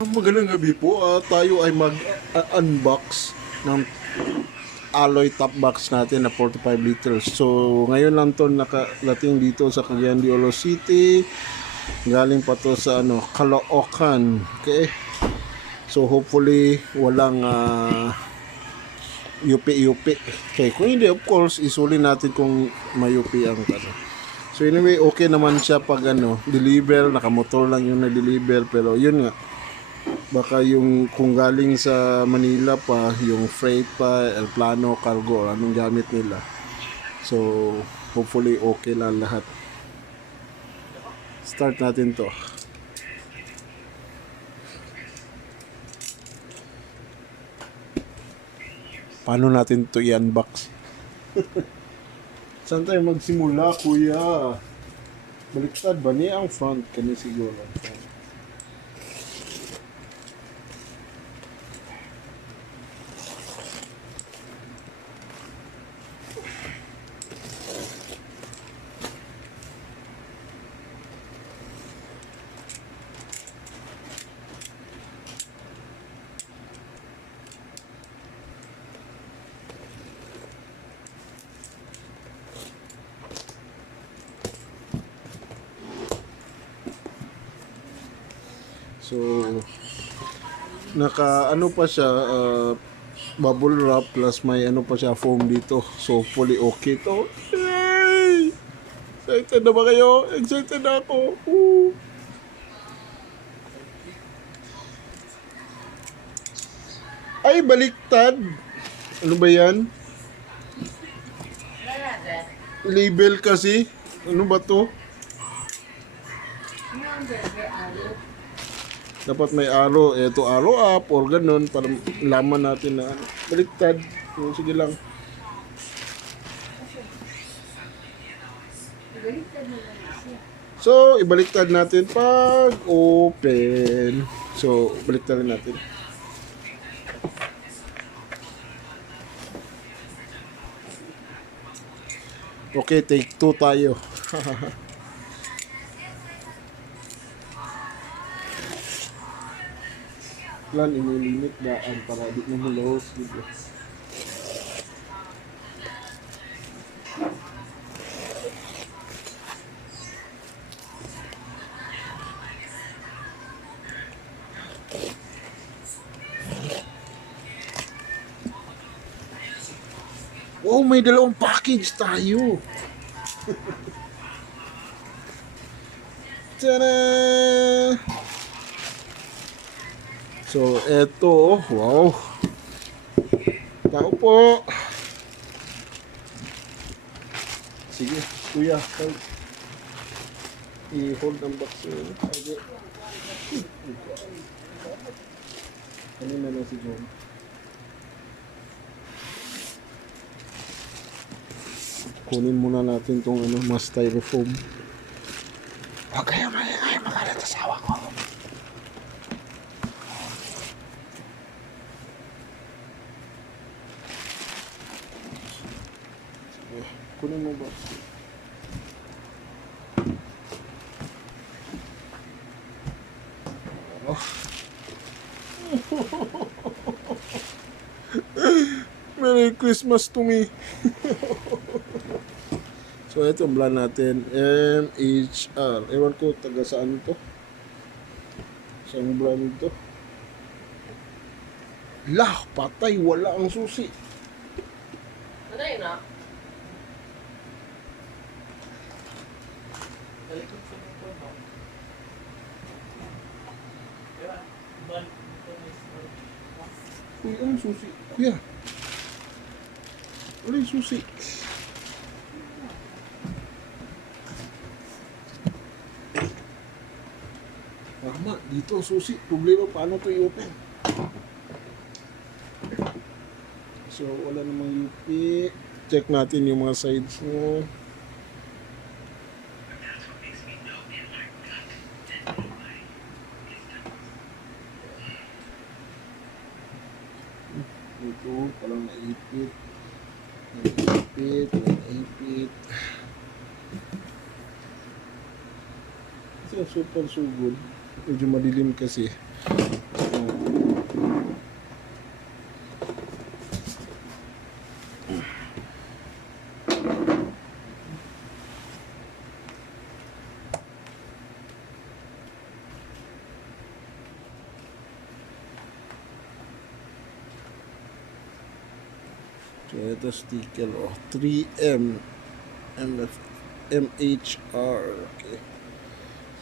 Magandang gabi po. Tayo ay mag-unbox ng Alloy Top Box natin na 45 liters. So, ngayon lang to nakalating dito sa Cagayan de Oro City. Galing pa to sa Caloocan. Okay? So, hopefully, walang yupi-yupi. Okay, kung hindi, of course, isuli natin kung may yupi ang So, anyway, okay naman siya pag deliver. Nakamotor lang yung na-deliver. Pero, yun nga. Baka yung kung galing sa Manila pa, yung freight pa, el plano, cargo, anong gamit nila. So, hopefully okay lang lahat. Start natin to. Paano natin to i-unbox? Saan tayo magsimula, kuya? Baliktad ba niya ang front? Kani siguro. So, naka pa siya, bubble wrap plus may pa siya foam dito. So, fully okay to. Yay! Excited na ba kayo? Excited na ako. Woo! Ay, baliktad. Ano ba yan? Label kasi. Ano ba to? Dapat may arrow, eto arrow up or ganun para laman natin na baliktad. So, sige lang. So, ibaliktad natin pag open. So, baliktad natin. Okay, take 2 tayo. Plan inilimit daan para di mo malos dito. Wow, may dalawang package tayo. Tada! So, eto, wow. Tao po. Sige, kuya, i-hold ang box yun. Kanina na si John. Kunin muna natin tong mas styrofoam. Huwag kayo maingay, magalit asawa ko. Sige, kunin mo ba? Oh. Merry Christmas to me. So, ito ang brand natin. MHR. Ewan ko, taga saan ito? Saan brand ito? Lah, patay. Wala ang susi. Ano yun ah? Uy, anong susi? Kuya. Wala yung susi. Tama, dito susi. Problema, paano ito i-open? So, wala namang UP. Check natin yung mga sides mo. Ito, palang naipit. Naipit. So, super so good. Medyo madilim kasi. So ito sticker, 3M MHR. Okay.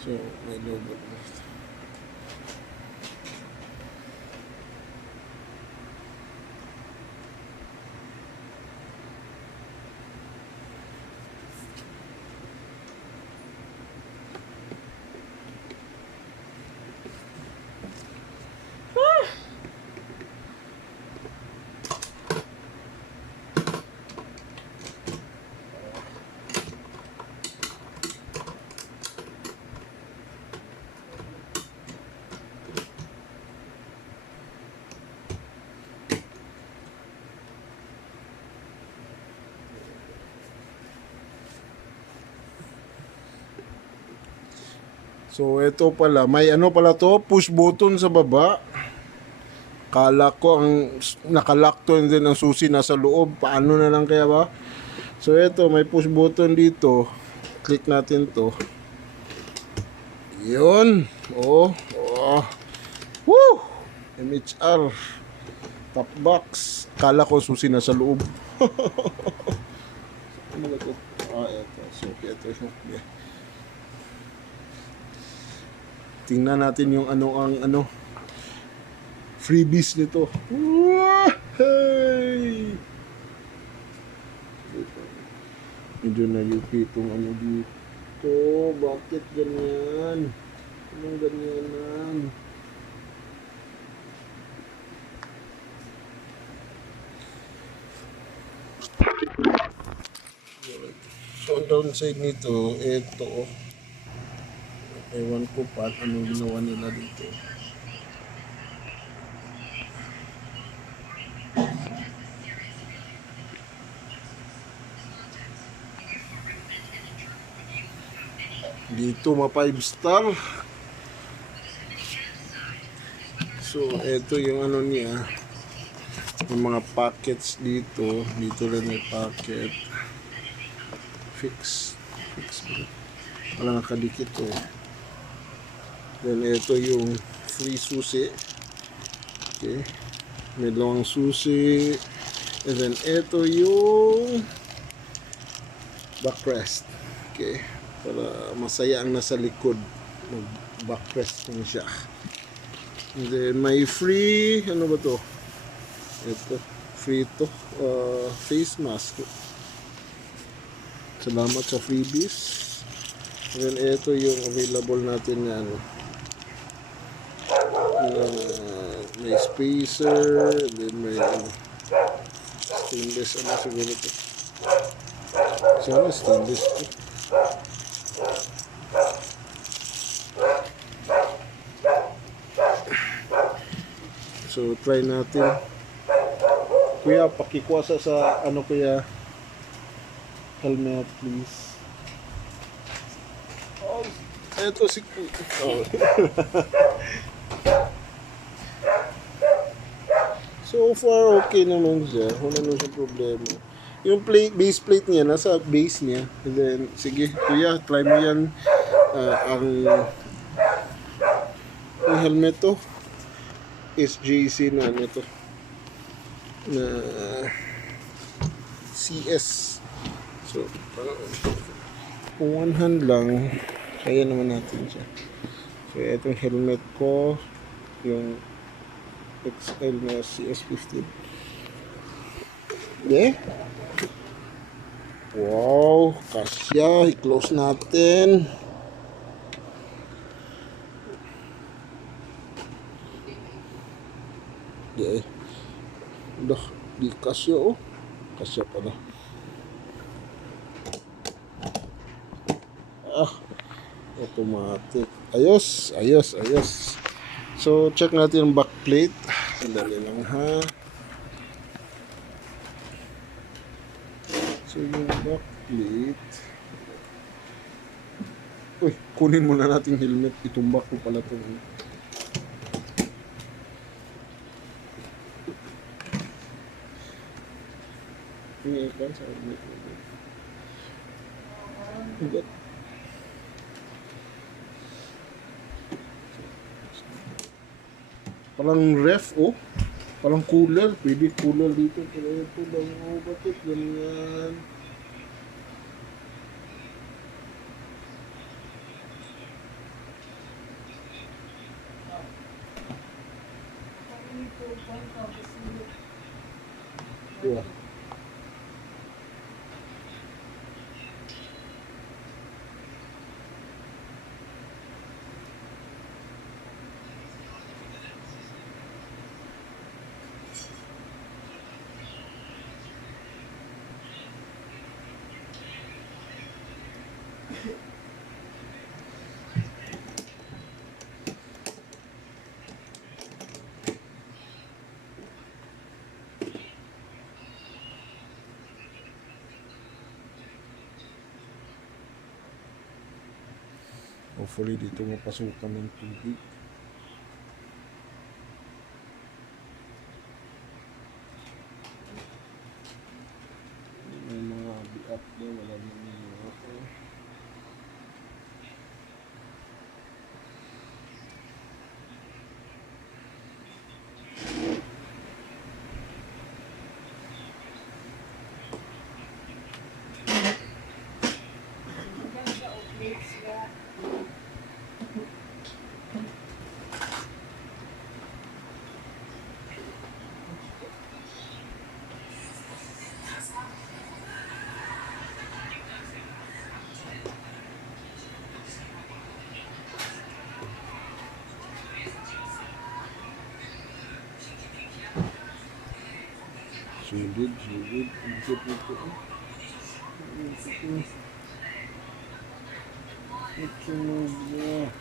So may logo. So ito pala, may ano pala to, push button sa baba. Kala ko ang nakalock to and then ang susi nasa loob. Paano na lang kaya ba? So ito, may push button dito. Click natin to. Yun. Oh. Woo! MHR Top Box. Kala ko susi nasa loob. Ano ba ito? Ito. So ito. Tingnan natin yung ang freebies nito. Hey! Medyo na UP itong ano dito. Bakit ganyan? Anong ganyanan? So, ang downside nito, ito. Ewan ko pa anong ginawa nila dito. Dito ma 5 star. So ito yung ano niya. Yung mga packets dito. Dito rin may packet. Fix. Wala nakadikit to. Then ito yung free susi. Okay. May dalawang susi. And then ito yung backrest. Okay. Para masaya ang nasa likod. Backrest mo siya. And then may free, ano ba to? Ito. Free to. Face mask. Salamat sa freebies. And then ito yung available natin na ano. May spacer, then may stainless, ano siguro ito. Sana stainless ito. So try natin. Kuya, pakikuasa sa ano kuya, helmet please. Oh, eto si oh. So far, okay naman siya. Wala naman siya problema. Yung plate, base plate niya, nasa base niya. And then, sige, kuya, try mo yan. Ang helmet to. SJC na ano to. Na CS. So, kung one hand lang, kaya naman natin siya. So, itong helmet ko, yung XL na CS15. Okay. Wow, kasya. I-close natin. Okay. Dah, di kasya oh. Kasya pala. Automatic. Ayos. So, check natin yung backplate. Sandali lang ha. So, yung backplate. Uy, kunin muna natin helmet. Itumbak ko pala ito. Yung ikan sa helmet. Ugat. Parang ref, oh. Parang cooler, pwede cooler dito. Pero ito lang, oh, bakit ganyan? Yeah. Hopefully dito mapasukan ng tubig. May mga biak na wala naman ako. Sulit. Ikot ito. Ito na.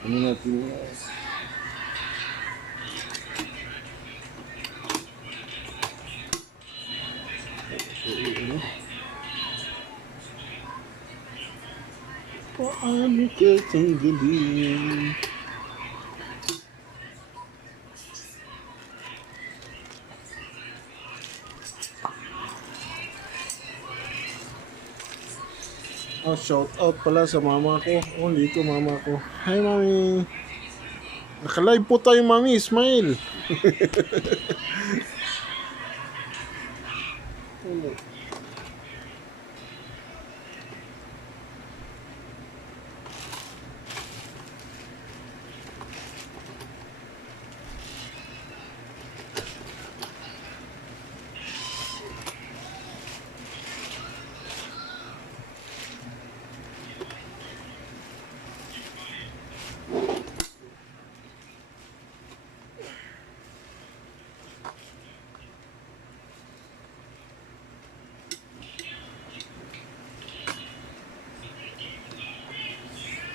Ano natin paano ka tanggalin? Oh, shout out pala sa mama ko. Oh, dito mama ko. Hi, mami. Naka-live po tayo, mami. Smile.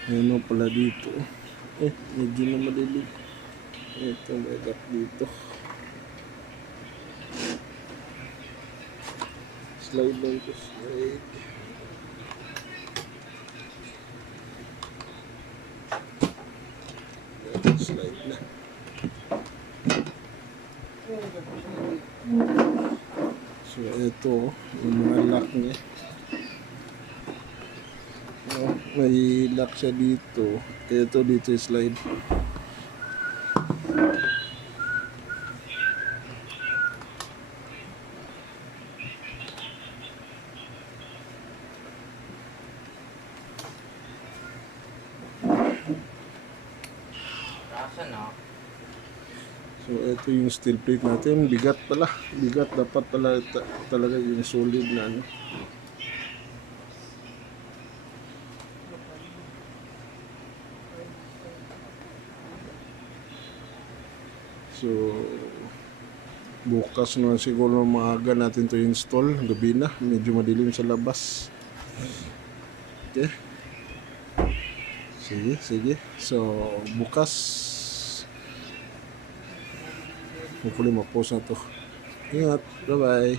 Ano pala dito? Medyo na malilig. Ito, may gap dito. Slide lang ito, slide. Slide na. So, ito, yung mga lock niya. May lock siya dito. Ito dito yung slide. So ito yung steel plate natin, bigat pala, bigat, dapat pala talaga yung solid na ano. So bukas na siguro maaga natin to install, gabi na, medyo madilim sa labas. Okay, sige, so bukas hopefully ma-post na to. Ingat, bye bye.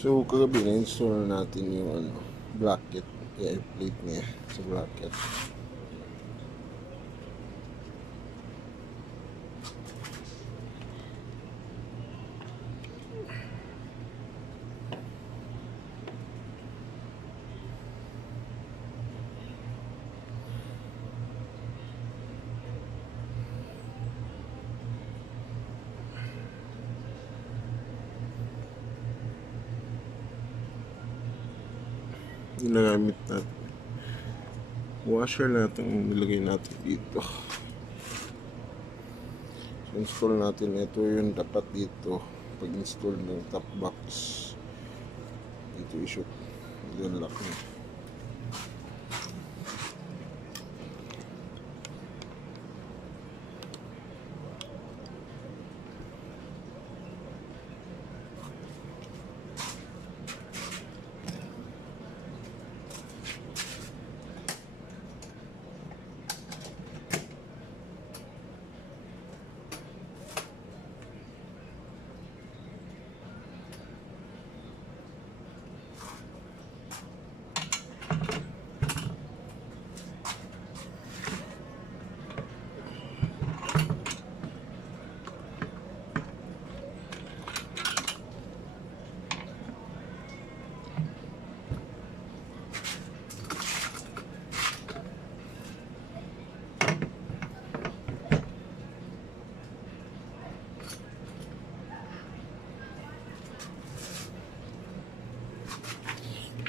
So kagabi na-install natin yung ano, bracket, air plate niya sa bracket. Ginagamit natin, washer natin nilagay natin dito. So, install natin, ito yung dapat dito pag install ng top box, dito i-shoot, yun lock niya.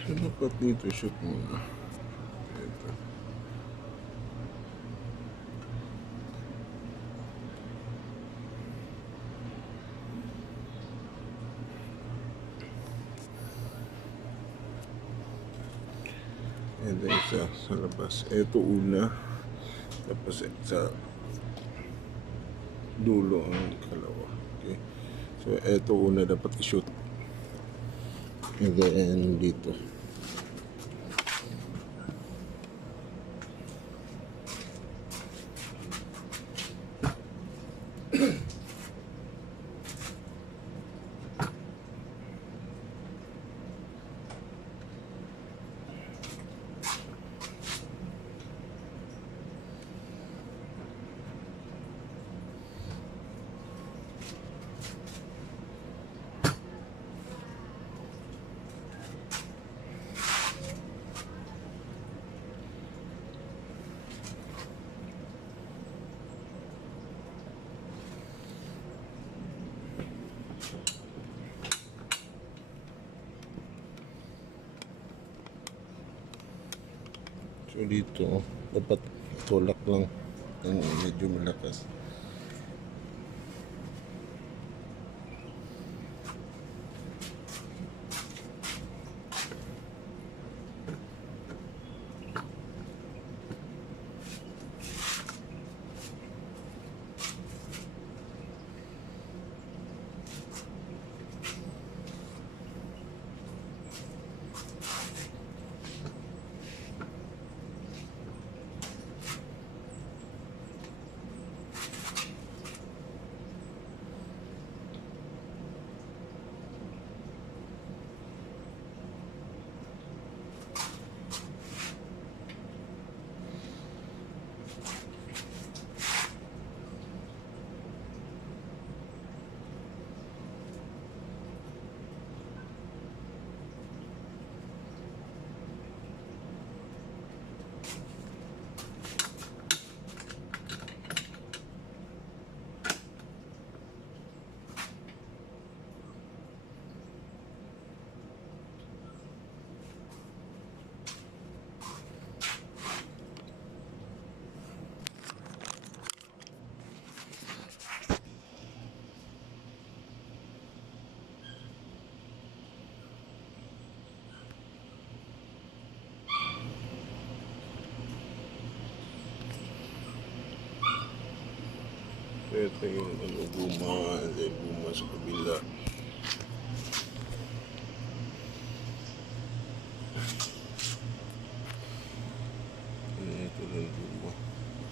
So, dapat dito shoot muna. Ito. Ito isa sa labas. Ito una. Tapos sa dulo ang kalawa. Okay. So, ito una dapat i-shoot. And then dito. So dito, dapat tulak lang ng medyo malakas. Ito yung guma, and then guma sa kabila. Ito lang guma.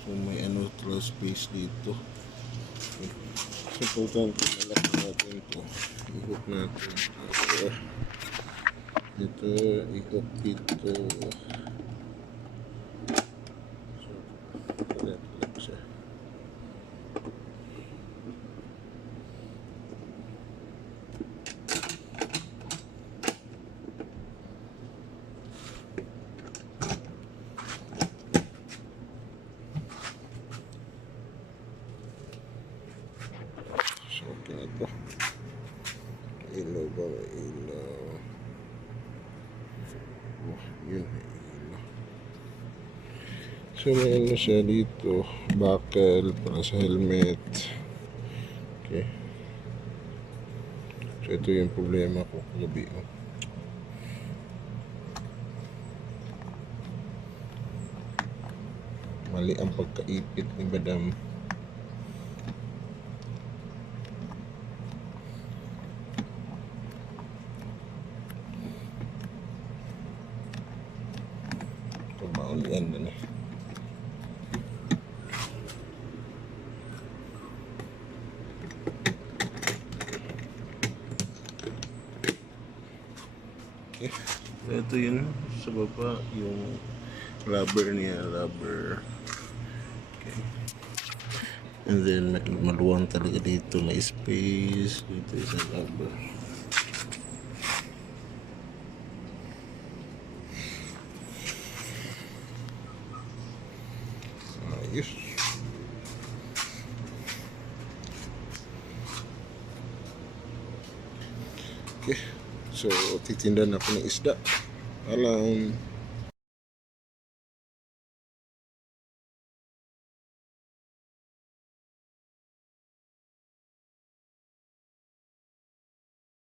So may throw space dito. So importante malak natin ito. Ihok natin. Ito, ihok dito. So, palit lang siya. Okay na ito. Ilaw ba? Ilaw. Oh, yun. Ilaw. So, may ano siya dito. Buckle para sa helmet. Okay. So, ito yung problema ko kagabi. Oh. Mali ang pagkaipit ni Madam. Yan na. Okay. Ito yun sa baba yung rubber niya, rubber. Okay. And then maluwang talaga dito, may space dito sa rubber. Ayos. Okay. So, titindan ako ng isda. Alam.